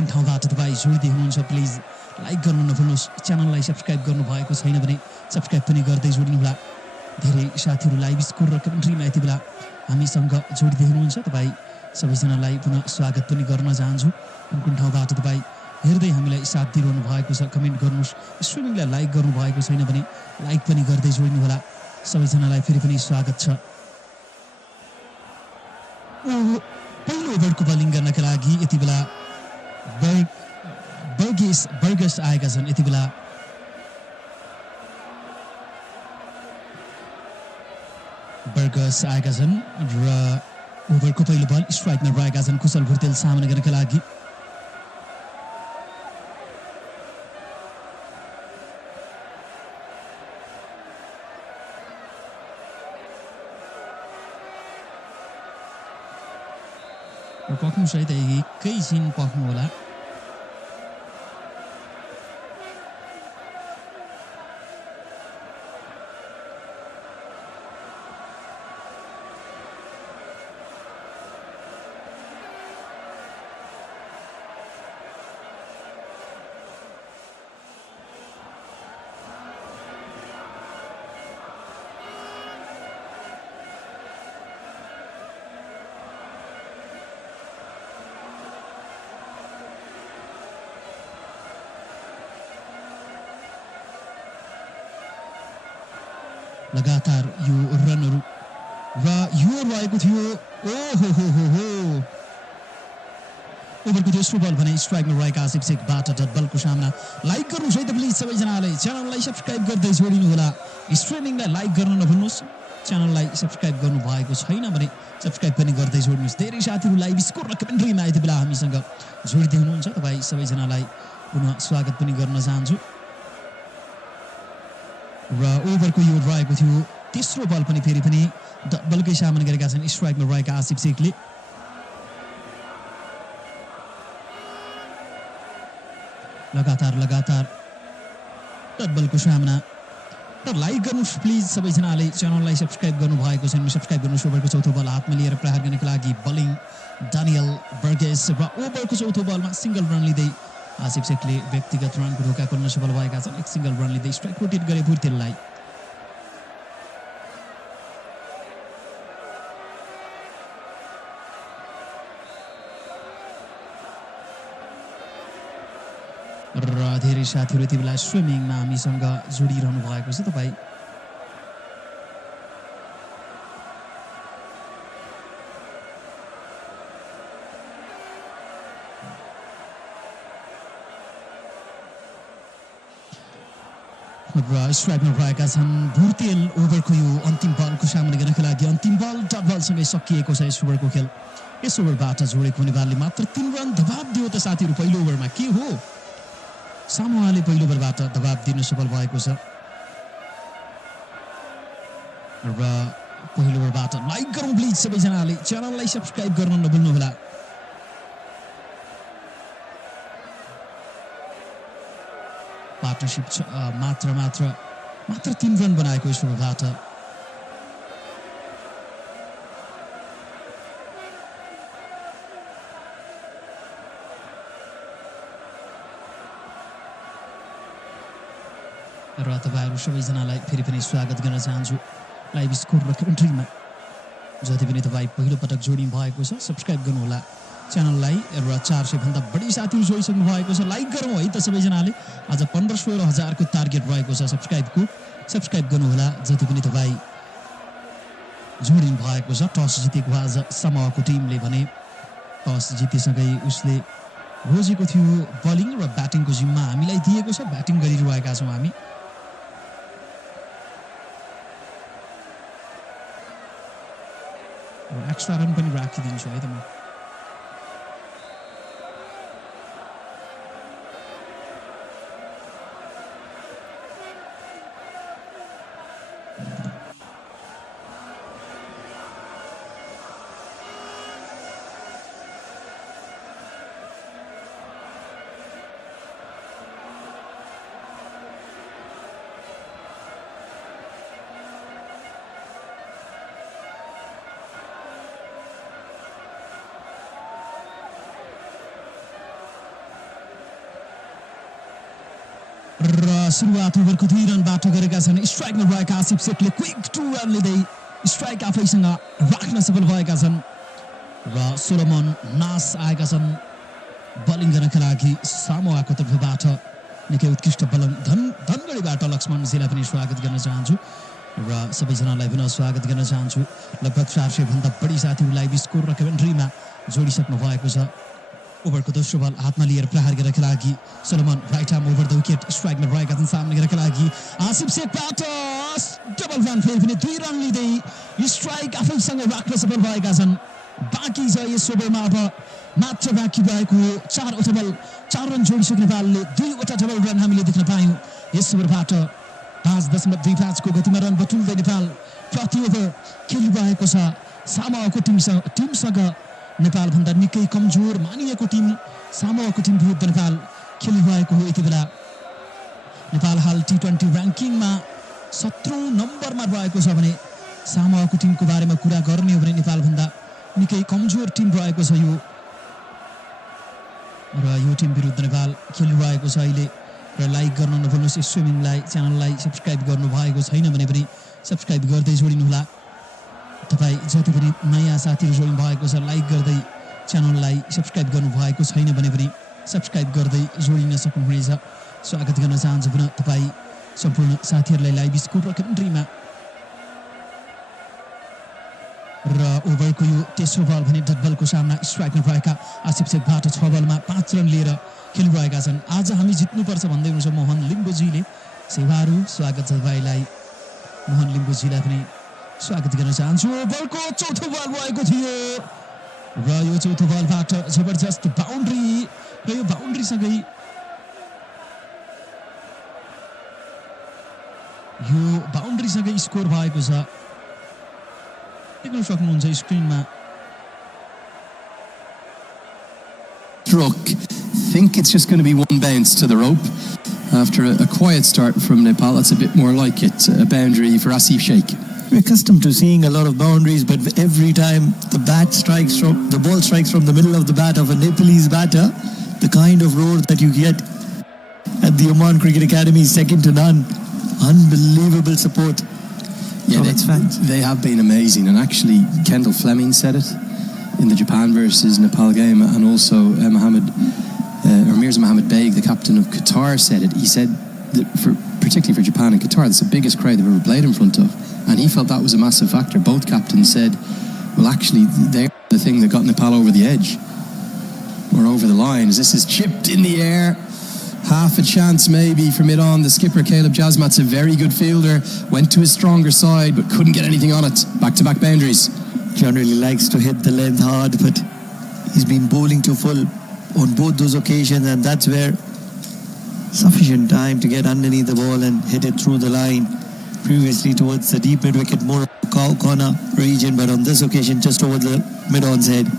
कुन ठाउँबाट तपाईँ जोडिदै हुनुहुन्छ प्लिज लाइक गर्नु नभुल्नुहोस्। च्यानललाई सब्स्क्राइब गर्नु भएको छैन भने सब्स्क्राइब पनि गर्दै जोडिनुहोला। धेरै साथीहरू लाइभ स्कोर र कमेन्ट्रीमा यति बेला हामीसँग जोडिदै हुनुहुन्छ। तपाईँ सबैजनालाई पुनः स्वागत पनि गर्न चाहन्छु। कुन ठाउँबाट तपाईँ हेर्दै हामीलाई साथ दिइरहनु भएको छ कमेन्ट गर्नुहोस्। स्ट्रिमिङलाई लाइक गर्नु भएको छैन भने लाइक पनि गर्दै जोड्नुहोला। सबैजनालाई फेरि पनि स्वागत छ। पहिलो ओभरको बलिङ गर्नका लागि यति बेला बर्गस आएका छन्। यति बेला बर्गस आएका छन् र ओभरको पहिलो बल स्ट्राइकमा रहेका छन्। कुशल भुर्तेल सामना गर्नका लागि पक्नु सहित एकैछिन पक्नु होला। लगातार यो रनहरू र यो रहेको थियो। ओभरको दोस्रो बल भने स्ट्राइकमा रहेका आसिफ शेखबाट डट बलको सामना। लाइक गर्नुहोस् है त प्लिज सबैजनाले। च्यानललाई सब्स्क्राइब गर्दै जोडिनु होला। स्ट्रिमिङलाई लाइक गर्न नभुल्नुहोस्। च्यानललाई सब्स्क्राइब गर्नु भएको छैन भने सब्स्क्राइब पनि गर्दै जोड्नुहोस्। धेरै साथीहरू लाइभ स्कोर र कमेन्ट्रीमा यति बेला हामीसँग जोडिदै हुनुहुन्छ। तपाईँ सबैजनालाई पुनः स्वागत पनि गर्न चाहन्छु। र ओभरको यो रहेको थियो तेस्रो बल पनि फेरि पनि डट बलकै सामना गरेका छन् स्ट्राइकमा रहेका आसिफ शेखले। लगातार डट बलको सामना। र लाइक गर्नुहोस् प्लिज सबैजनाले। च्यानललाई सब्स्क्राइब गर्नु भएको छैन सब्स्क्राइब गर्नुहोस्। ओभरको चौथो बल हातमा लिएर प्रहार गर्नको लागि बलिङ डानियल बर्गेस र ओभरको चौथो बलमा सिंगल रन लिँदै आसिफ शेखले व्यक्तिगत रनको ढोका खोल्न सफल भएका छन्। एक सिंगल रन लिँदै स्ट्राइक रोटेट गरे भुर्तेललाई। र धेरै साथीहरू यति बेला स्विमिङमा हामीसँग जोडिरहनु भएको छ। तपाईँ र स्ट्राइकमा रहेका छन् भुर्तेल। ओभरको यो अन्तिम बलको सामना गर्नका लागि अन्तिम बल डट बलसँगै सकिएको छ यस ओभरको खेल। यस ओभरबाट जोडेको नेपालले मात्र 3 रन दबाब दियो त साथीहरू। पहिलो ओभरमा के हो, सामोआले पहिलो ओभरबाट दबाब दिन सफल भएको छ। र पहिलो ओभरबाट लाइक गरौँ प्लिज सबैजनाले। च्यानललाई सब्स्क्राइब गर्न नभुल्नुहोला। पार्टनरशिप मात्र 3 रन बनाएको यस ओभरबाट। र तपाईँहरू सबैजनालाई फेरि पनि स्वागत गर्न चाहन्छु लाइभ स्कोर र कमेन्ट्रीमा। जति पनि तपाईँ पहिलो पटक जोडिनु भएको छ सब्स्क्राइब गर्नुहोला च्यानललाई। र 400 भन्दा बढी साथीहरू जोडिसक्नु भएको छ। लाइक गरौँ है त सबैजनाले। आज 15-16,000 को टार्गेट रहेको छ सब्स्क्राइबको। सब्स्क्राइब गर्नुहोला जति पनि तपाईँ जोडिनु भएको छ। टस जितेको आज समूहको टिमले भने टस जितेसँगै उसले रोजेको थियो बलिङ र ब्याटिङको जिम्मा हामीलाई दिएको छ। ब्याटिङ गरिरहेका छौँ हामी। एक्स्ट्रा रन पनि राखिदिन्छु है त म। सुरुवात ओभरको 2 रनबाट गरेका छन्। स्ट्राइकमा रहेका आसिफ शेखले क्विक 2 रन लिँदै स्ट्राइक आफैसँग राख्न सफल भएका छन् र सोलोमन नास आएका छन् बलिङ गर्नका लागि। सामोआको तर्फबाट निकै उत्कृष्ट बलिङ धनगढीबाट लक्ष्मण जीलाई पनि स्वागत गर्न चाहन्छु र सबैजनालाई पुनः स्वागत गर्न चाहन्छु। लगभग 400 भन्दा बढी साथीहरू लाइभ स्कोर र कमेन्ट्रीमा जोडिसक्नु भएको छ। ओभरको दोस्रो बल हातमा लिएर प्रहार गर्नका लागि Solomon right arm over the wicket स्ट्राइकमा रहेका छन्। सामने गर्नका लागि आसिफ शेखबाट डबल रन, फेरि पनि 2 रन लिँदै स्ट्राइक आफैसँग राख्न सफल भएका छन्। बाँकी छ यस ओभरमा अब मात्र बाँकी भएको 4 रन जोडिसक्यो नेपालले। 2वटा डबल रन हामीले देख्न पायौँ यस ओभरबाट। 5.25 को गतिमा रन बटुल्दै नेपाल प्रति ओभर खेलिरहेको छ। सामोआको टिमसँग नेपालभन्दा निकै कमजोर मानिएको टिम सामोआको टिम विरुद्ध नेपाल खेलिरहेको हो। यति बेला नेपाल हाल T20 र्याङ्किङमा 17औं नम्बरमा रहेको छ भने सामोआको टिमको बारेमा कुरा गर्ने हो भने नेपालभन्दा निकै कमजोर टिम रहेको छ यो र यो टिम विरुद्ध नेपाल खेलिरहेको छ अहिले। र लाइक गर्न नभुल्नुहोस्, स्ट्रिमिङलाई च्यानललाई सब्स्क्राइब गर्नुभएको छैन भने पनि सब्स्क्राइब गर्दै जोडिनुहोला। तपाईँ जति पनि नयाँ साथीहरू जोड्नु भएको छ लाइक गर्दै च्यानललाई सब्स्क्राइब गर्नुभएको छैन भने पनि सब्स्क्राइब गर्दै जोडिन सक्नुहुनेछ। स्वागत गर्न चाहन्छु पुनः तपाईँ सम्पूर्ण साथीहरूलाई लाइभ स्कोर र कमेन्ट्रीमा। र ओभरको यो तेस्रो बल भने डट बलको सामना स्ट्राइकमा रहेका आसिफ शेखबाट 6 बलमा 5 रन लिएर खेलिरहेका छन्। आज हामी जित्नुपर्छ भन्दै हुनुहुन्छ मोहन लिम्बुजीले। सेवाहरू स्वागत छ तपाईँलाई, मोहन लिम्बुजीलाई पनि स्वागत गर्न चाहन्छु। ओभरको चौथो बल भएको थियो र यो चौथो बलबाट जबरजस्त बाउन्ड्री र यो बाउन्ड्रीसँगै स्कोर भएको छ। देख्न सक्नुहुन्छ स्क्रिनमा। Struck. Think it's just going to be one bounce to the rope after a quiet start from Nepal. That's a bit more like it. A boundary for Asif Sheikh. We're accustomed to seeing a lot of boundaries, but every time the ball strikes from the middle of the bat of a Nepalese batter, the kind of roar that you get at the Oman Cricket Academy is second to none. Unbelievable support. Yeah, they have been amazing, and actually Kendall Fleming said it in the Japan versus Nepal game, and also Mirza Mohammed Beg, the captain of Qatar, said it. He said that particularly for Japan and Qatar, that's the biggest crowd they've ever played in front of, and he felt that was a massive factor. Both captains said, well, actually they're the thing that got Nepal over the edge or over the line. As this is chipped in the air, half a chance maybe for mid-on. The skipper Caleb Jasmat's a very good fielder, went to his stronger side but couldn't get anything on it. Back-to-back boundaries. Generally likes to hit the length hard, but he's been bowling to full on both those occasions, and that's where sufficient time to get underneath the ball and hit it through the line. Previously towards the deep mid-wicket, more corner region, but on this occasion just over the mid-on's head.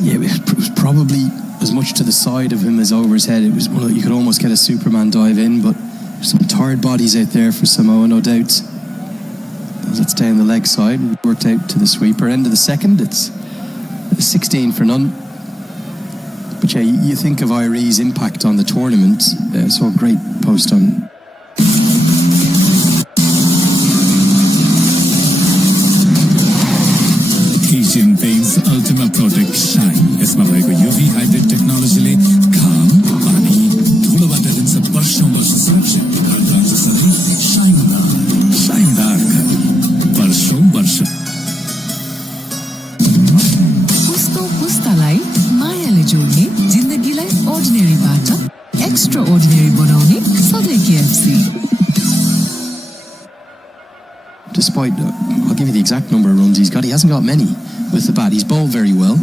Yeah, it was probably as much to the side of him as over his head. It was one of, you could almost get a Superman dive in, but there's some tired bodies out there for Samoa, no doubt. Let's stay on the leg side. Worked out to the sweeper. End of the second, it's 16 for none. But yeah, you think of Irie's impact on the tournament. So a great post on. Asian Paints Ultima Protect Shine. यसमा भएको UV hybrid technology ले घाम, पानी, धुलोबाट दिन्छ वर्षौं वर्ष सुरक्षित। शाइनदार वर्षौं वर्ष। पुस्तालाई मायाले जोड्ने, जिन्दगीलाई ordinaryबाट extraordinary बनाउने सधैँ KFC। Despite, I'll give you the exact number of runs he's got. He hasn't got many with the bat. He's bowled very well,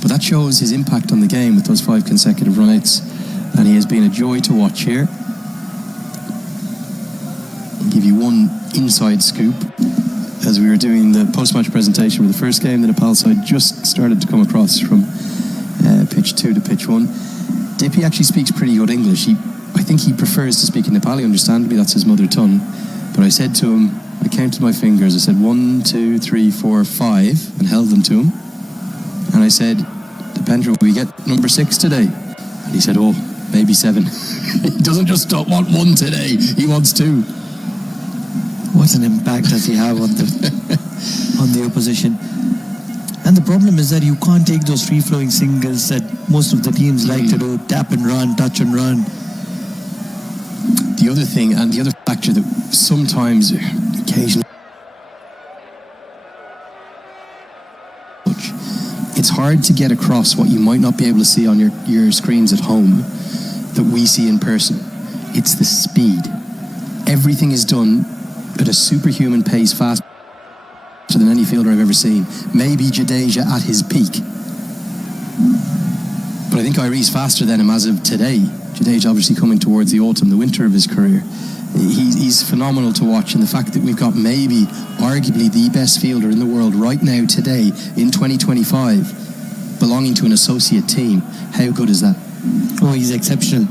but that shows his impact on the game with those 5 consecutive run-outs, and he has been a joy to watch here. I'll give you one inside scoop. As we were doing the post-match presentation for the first game, the Nepal side just started to come across from pitch 2 to pitch 1. Dippy actually speaks pretty good English. I think he prefers to speak in Nepali, understandably, that's his mother tongue. But I said to him, I counted my fingers, I said 1, 2, 3, 4, 5, and held them to him. And I said, dipendra, will we get number 6 today? And he said, oh, maybe 7. He doesn't just want 1 today, he wants 2. What an impact does he have on the opposition? And the problem is that you can't take those free-flowing singles that most of the teams like to do, tap and run, touch and run. The other thing, and the other factor that sometimes, occasionally, it's hard to get across what you might not be able to see on your screens at home that we see in person. It's the speed. Everything is done at a superhuman pace, faster than any fielder I've ever seen. Maybe Jadeja at his peak. But I think Irie's faster than him as of today. Jadeja obviously coming towards the autumn, the winter of his career. He's phenomenal to watch, and the fact that we've got maybe arguably the best fielder in the world right now today in 2025 belonging to an associate team, how good is that? Oh, he's exceptional.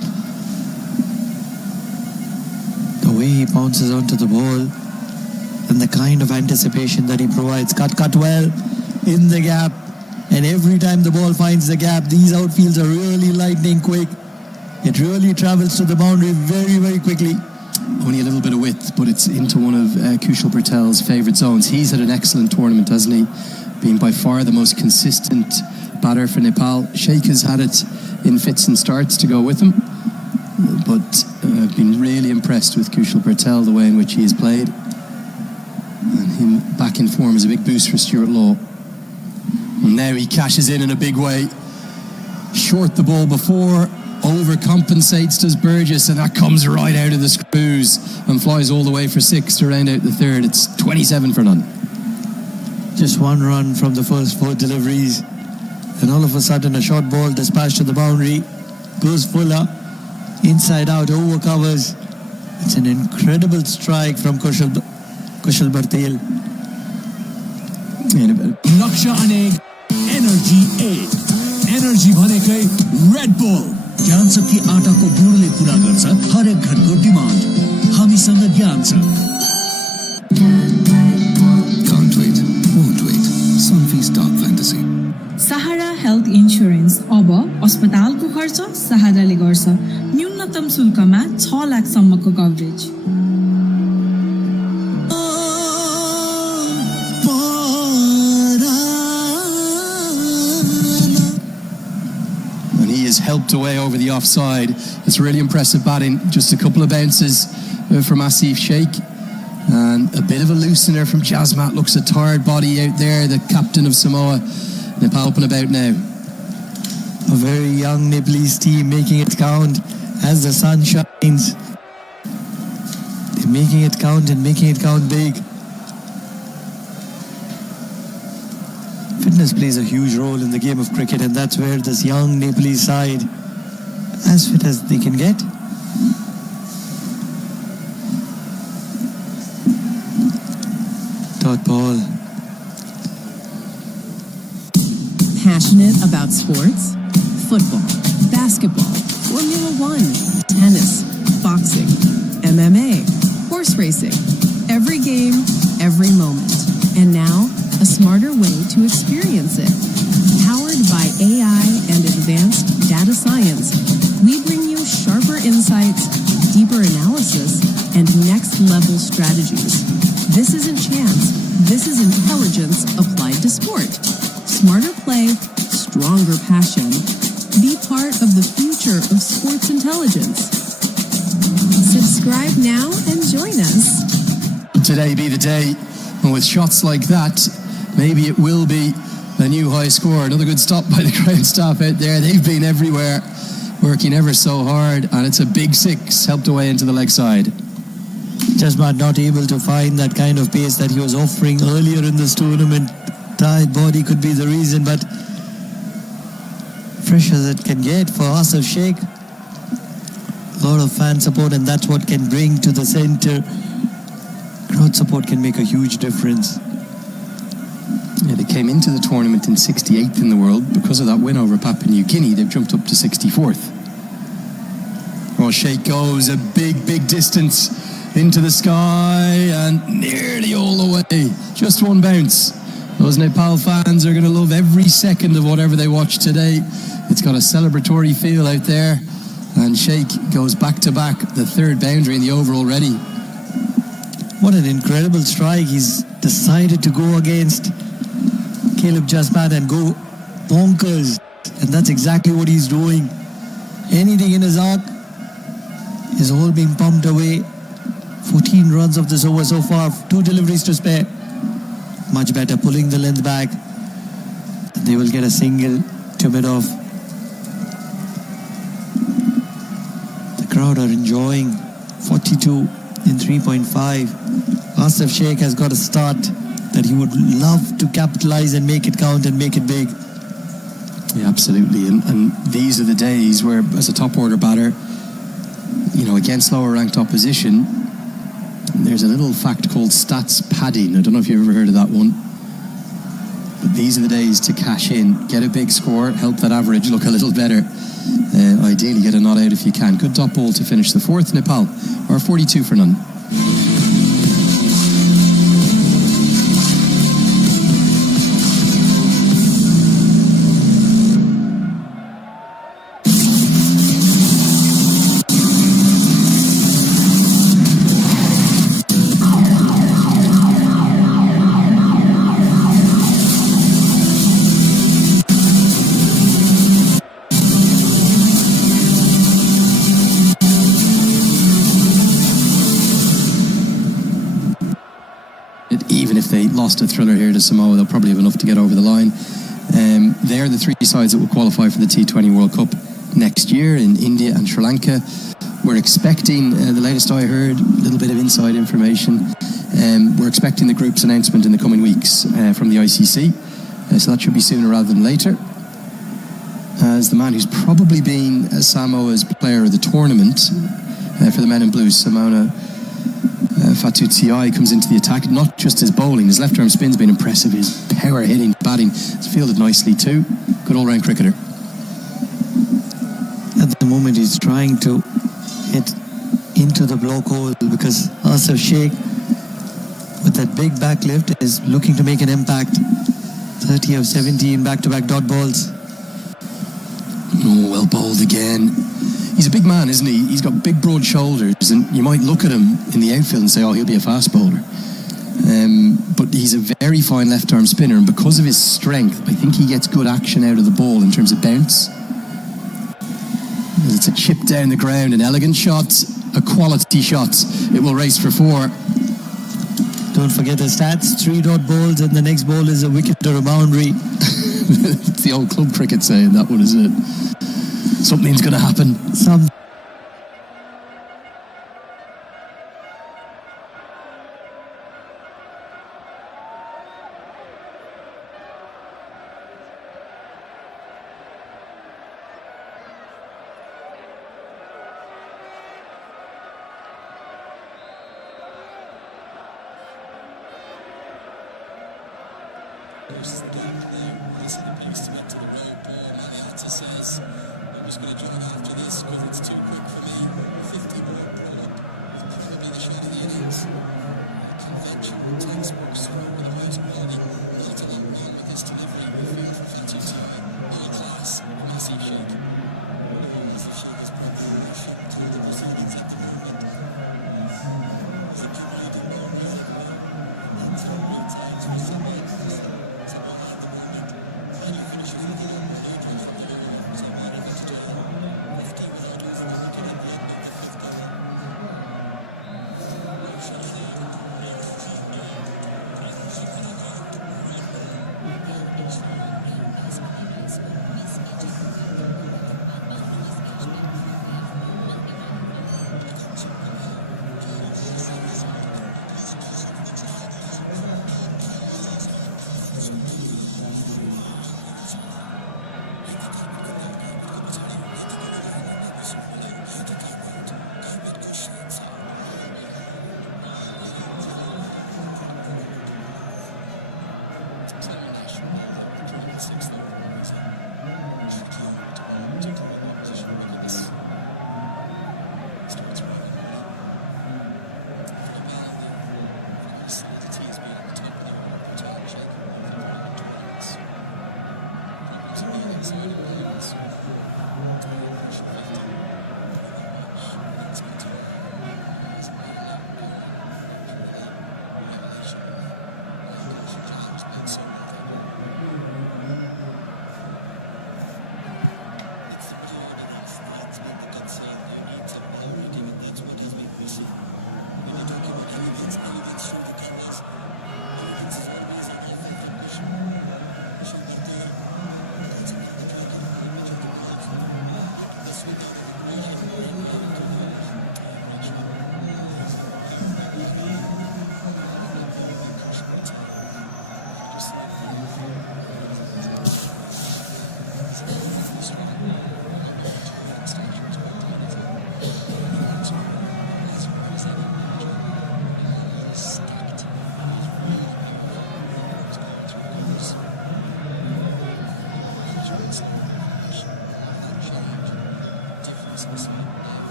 The way he bounces onto the ball and the kind of anticipation that he provides. Cut well in the gap, and every time the ball finds the gap, these outfields are really lightning quick. It really travels to the boundary very, very quickly. Only a little bit of width, but it's into one of Kushal Patel's favourite zones. He's had an excellent tournament, hasn't he? Being by far the most consistent batter for Nepal. Sheikh has had it in fits and starts to go with him, but I've been really impressed with Kushal Patel, the way in which he has played. And him back in form is a big boost for Stuart Law. And now he cashes in a big way. Short the ball before, overcompensates, does Burgess, and that comes right out of the screws and flies all the way for 6 to round out the third. It's 27 for none. Just 1 run from the first 4 deliveries, and all of a sudden a short ball dispatched to the boundary, goes fuller, inside out, over covers. It's an incredible strike from Kushal Patel. Naksha Anek, Energy 8. Energy भनेकै Red Bull. ज्ञान छ कि आटाको गुणले पूरा गर्छ हरेक घरको demand हामीसँग ज्ञान छ Can't wait, won't wait. Sunfeast Dark Fantasy. Sahara health insurance अब अस्पतालको खर्च सहाराले गर्छ न्यूनतम शुल्कमा 6 लाखसम्मको coverage Helped away over the offside. It's really impressive batting. Just a couple of bounces from Asif Sheikh, and a bit of a loosener from Jasmat. Looks a tired body out there, the captain of Samoa. Nepal up and about now. A very young Nepalese team making it count as the sun shines. They're making it count and making it count big. Fitness plays a huge role in the game of cricket, and that's where this young Nepalese side, as fit as they can get. Dot ball. Passionate about sports? Football, basketball, Formula One, tennis, boxing, MMA, horse racing. Every game, every moment. And now, a smarter way to experience it. Powered by AI and advanced data science, we bring you sharper insights, deeper analysis, and next-level strategies. This isn't chance. This is intelligence applied to sport. Smarter play, stronger passion. Be part of the future of sports intelligence. Subscribe now and join us. Today be the day, and with shots like that, maybe it will be a new high score. Another good stop by the ground staff out there. They've been everywhere, working ever so hard, and it's a big 6, helped away into the leg side. Jasmat not able to find that kind of pace that he was offering earlier in this tournament. Tired body could be the reason, but fresh as it can get for Asif Sheikh. A lot of fan support, and that's what can bring to the center. Crowd support can make a huge difference. Yeah, they came into the tournament in 68th in the world. Because of that win over Papua New Guinea, they've jumped up to 64th. Oh, Sheikh goes a big distance into the sky and nearly all the way. Just 1 bounce. Those Nepal fans are going to love every second of whatever they watch today. It's got a celebratory feel out there, And Sheikh goes back to back, the third boundary in the over already. What an incredible strike. He's decided to go against Caleb Jaspat and go bonkers. And that's exactly what he's doing. Anything in his arc is all being pumped away. 14 runs of this over so far, 2 deliveries to spare. Much better, pulling the length back. They will get a single to mid off. The crowd are enjoying 42 in 3.5. Asif Sheikh has got a start that he would love to capitalize and make it count and make it big. Yeah, absolutely. And these are the days where, as a top order batter, you know, against lower ranked opposition, there's a little fact called stats padding. I don't know if you've ever heard of that one. But these are the days to cash in, get a big score, help that average look a little better. Ideally, get a not out if you can. Good dot ball to finish the fourth. Nepal are 42 for none. Lost a thriller here to Samoa, they'll probably have enough to get over the line. They're the 3 sides that will qualify for the T20 World Cup next year in India and Sri Lanka. We're expecting, the latest I heard, a little bit of inside information, we're expecting the group's announcement in the coming weeks from the ICC, so that should be sooner rather than later, as the man who's probably been Samoa's player of the tournament for the men in blue, Simona Fatutiai, comes into the attack. Not just his bowling, his left arm spin's been impressive, his power hitting, batting, he's fielded nicely too. Good all round cricketer. At the moment he's trying to hit into the block hole because Asif Sheikh with that big backlift is looking to make an impact. 30 of 17 back-to-back dot balls. Oh, well bowled again. He's a big man, isn't he? He's got big, broad shoulders, and you might look at him in the outfield and say, oh, he'll be a fast bowler. But he's a very fine left-arm spinner, and because of his strength, I think he gets good action out of the ball in terms of bounce. It's a chip down the ground, an elegant shot, a quality shot. It will race for 4. Don't forget the stats, 3 dot balls, and the next ball is a wicket or a boundary. It's the old club cricket saying, that one, isn't it? Something's going to happen.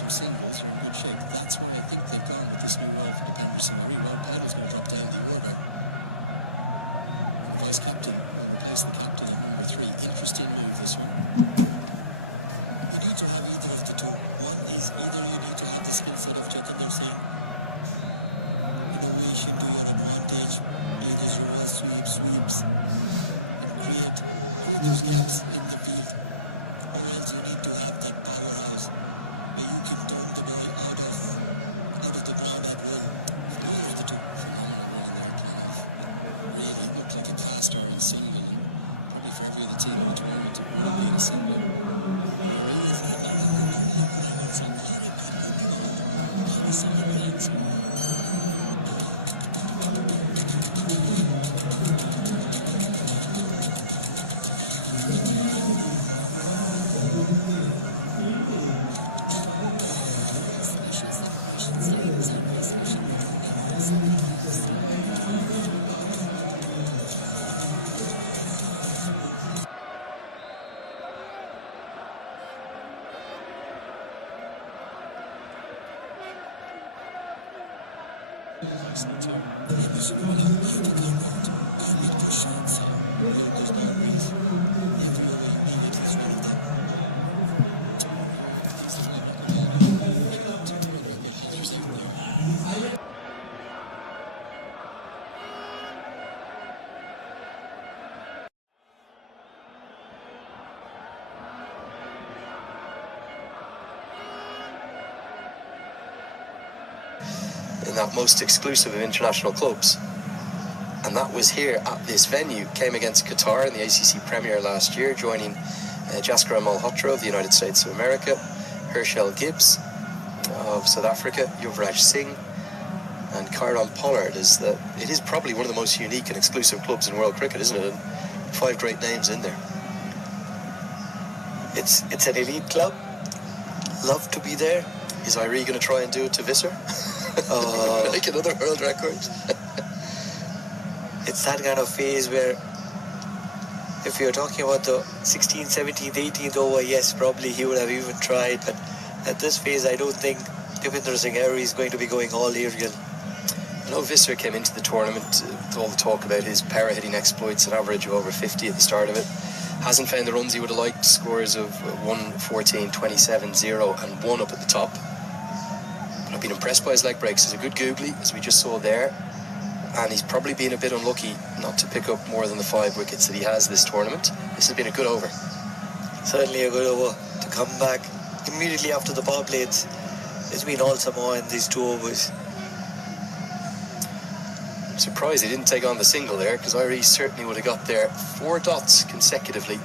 some singles, you're in good shape. That's why I think they've gone with this new role for dipendra Singh. Rob Paddle's going to drop down the order. Vice captain, replace the captain at number 3. Interesting move this one. You need to have either of the two. One is either you need to have the skill set of Dipendra Singh. Innovation to your advantage. Either you roll sweeps, and create one of those gaps in the field. Or else you need to have that powerhouse where you can turn the ball out of the ground at will. Either of the two. Really look like a blaster in Sunderland. Probably for every other team in the tournament. Probably in a Sunderland. In that most exclusive of international clubs, and that was here at this venue. Came against Qatar in the ACC Premier last year, joining Jaskar Malhotra of the United States of America, Herschel Gibbs of South Africa, Yuvraj Singh, and Kyron Pollard. It is probably one of the most unique and exclusive clubs in world cricket, isn't it? And 5 great names in there. It's an elite club. Love to be there. Is Irie going to try and do it to Visser? Like another world record? It's that kind of phase where if you're talking about the 16th, 17th, 18th over, yes, probably he would have even tried. But at this phase, I don't think Dipendra Singh is going to be going all aerial. I know Visser came into the tournament with all the talk about his power hitting exploits, an average of over 50 at the start of it. Hasn't found the runs he would have liked, scores of 1, 14, 27, 0 and 1 up at the top. But I've been impressed by his leg breaks. He's a good googly, as we just saw there. And he's probably been a bit unlucky not to pick up more than the 5 wickets that he has this tournament. This has been a good over. Certainly a good over to come back immediately after the power plays. It's been all Samoa in these 2 overs. I'm surprised he didn't take on the single there, because Irie certainly would have got there 4 dots consecutively.